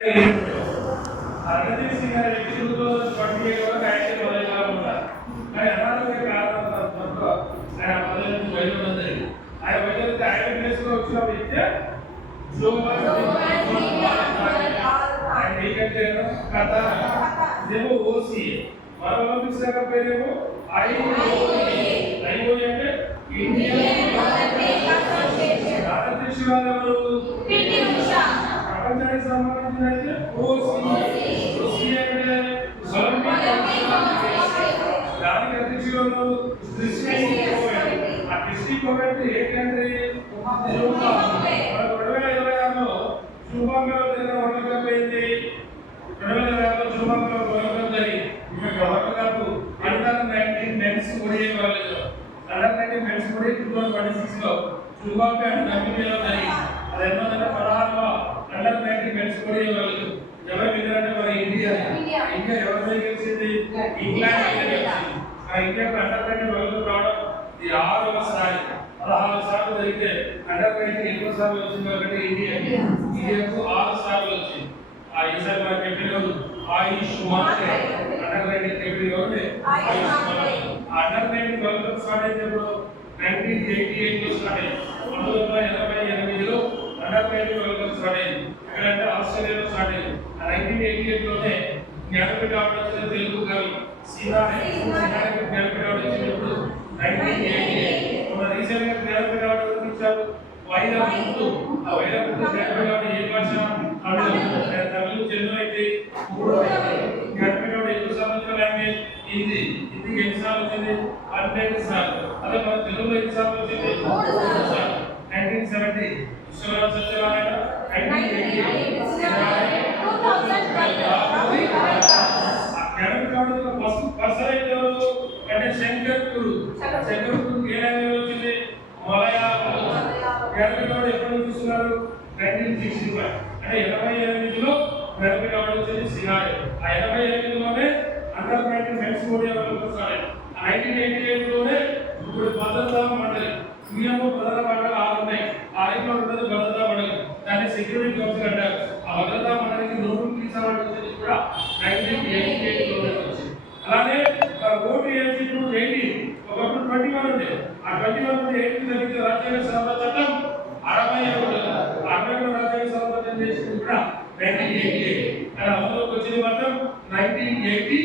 रणजीत सिंह గారి వ్యక్తిత్వంలో 28 వరకు ఆయన మొదలుగా ఉంటారు. కానీ అనారోగ్య కారణంతో ఆయన మొదలు బయలుదేరడం జరిగింది. ఆయన బయలుదేరితే ఆయన ప్లేస్లో వచ్చిన వ్యక్తి ఆయన ఏంటంటే కథ ఇదేమో ఓసి మరో ఒలింపిక్స్ శాఖ పేరేమో ఐఓఏ అంటే ఇండియన్ భారతదేశంలో ప్రపంచానికి సంబంధించిన దానికి అధ్యక్షులు ఆ డిస్ట్రిక్ట్ గవర్నమెంట్ ఏంటంటే 2026లో శుభంగా వరల్డ్ కప్ అయింది. 2026లో శుభంగా వరల్డ్ కప్ జరిగింది. వరల్డ్ కప్ అండర్-19 మెన్స్ ఒడిఐ వాళ్ళు అండర్-19 మెన్స్ ఒడిఐ 2026లో శుభంగా నమీబియాలో జరిగింది. అది ఎన్నోదంటే 16లో అండర్-19 మెన్స్ ఒడిఐ వాళ్ళు ఎవరు విన్నారంటే మన ఇండియా ఎవరిపై గెలిచింది? ఇంగ్లాండ్ గెలిచింది. ఆ ఇండియాకు అండర్-19 వరల్డ్ కప్ రావడం ఇది 6వ సారి. 16 సార్లు జరిగితే అండర్-19 ఎక్కువ సార్లు వచ్చింది కాబట్టి ఇండియాకు 6 సార్లు వచ్చింది. ఆ ఈసారి మన కెప్టెన్ ఎవరు? ఆయుష్ మాత్రే అండర్-19 కెప్టెన్ ఎవరు? ఆయుష్ మాత్రే. అండర్-19 వరల్డ్ కప్ స్టార్ట్ అయినప్పుడు 1988లో స్టార్ట్ అయింది. 1988లో అండర్-19 వరల్డ్ కప్ స్టార్ట్ అయింది. ఎక్కడంటే ఆస్ట్రేలియాలో స్టార్ట్ అయింది. 1988లోనే జ్ఞానపీఠ అవార్డు వచ్చిన తెలుగు గారు జ్ఞానపీఠ అవార్డు వచ్చినప్పుడు 1988 మన రీసెంట్ గా జ్ఞానపీఠ అవార్డు ఇచ్చారు. వైరాముత్తు ఆ వైరాముత్తు జ్ఞానపీఠ అవార్డు ఏ భాష? తమిళ తెలుగు అయితే జ్ఞానపీఠ అవార్డు ఎక్కువ సంబంధించిన లాంగ్వేజ్ హిందీ. హిందీకి ఎన్ని సార్లు వచ్చింది? 12 సార్లు. అదే మన తెలుగులో ఎన్ని సార్లు వచ్చింది? 3 సార్లు. 1970 విశ్వనాథ సత్యనారాయణ 1988 ఫస్ట్ పర్సన్ ఎవరు అంటే శంకర్ గురు. శంకర్ గురు ఏ లాంగ్వేజ్ వచ్చింది? మలయాళం. జ్ఞానపీఠ అవార్డు ఎప్పుడు చూస్తున్నారు? 1965 అంటే 88లో జ్ఞానపీఠ అవార్డు వచ్చింది సినారే. ఆ 88లోనే under nineteen men's ODI world cup start అయింది. 1988లోనే ఇప్పుడు భద్రతా మండలి యుఎన్ఓ ప్రధాన భాగాలు 6 ఉన్నాయి. 6లో ఉన్నది భద్రతా మండలి. దాన్ని సెక్యూరిటీ కౌన్సిల్ అంటారు. ఆ భద్రతా మండలికి నోబెల్ పీస్ అవార్డు వచ్చింది కూడా 1988లోనే వచ్చింది. అలానే ఓటు ఏజ్ ఇప్పుడు 18 ఒకప్పుడు 21 ఉంది. ఆ 21 నుండి 18 జరిగితే రాజ్యాంగ సవరణ చట్టం 61 రాజ్యాంగ సవరణ చేసింది కూడా 1988. అలా అమలులోకి వచ్చింది మాత్రం 1980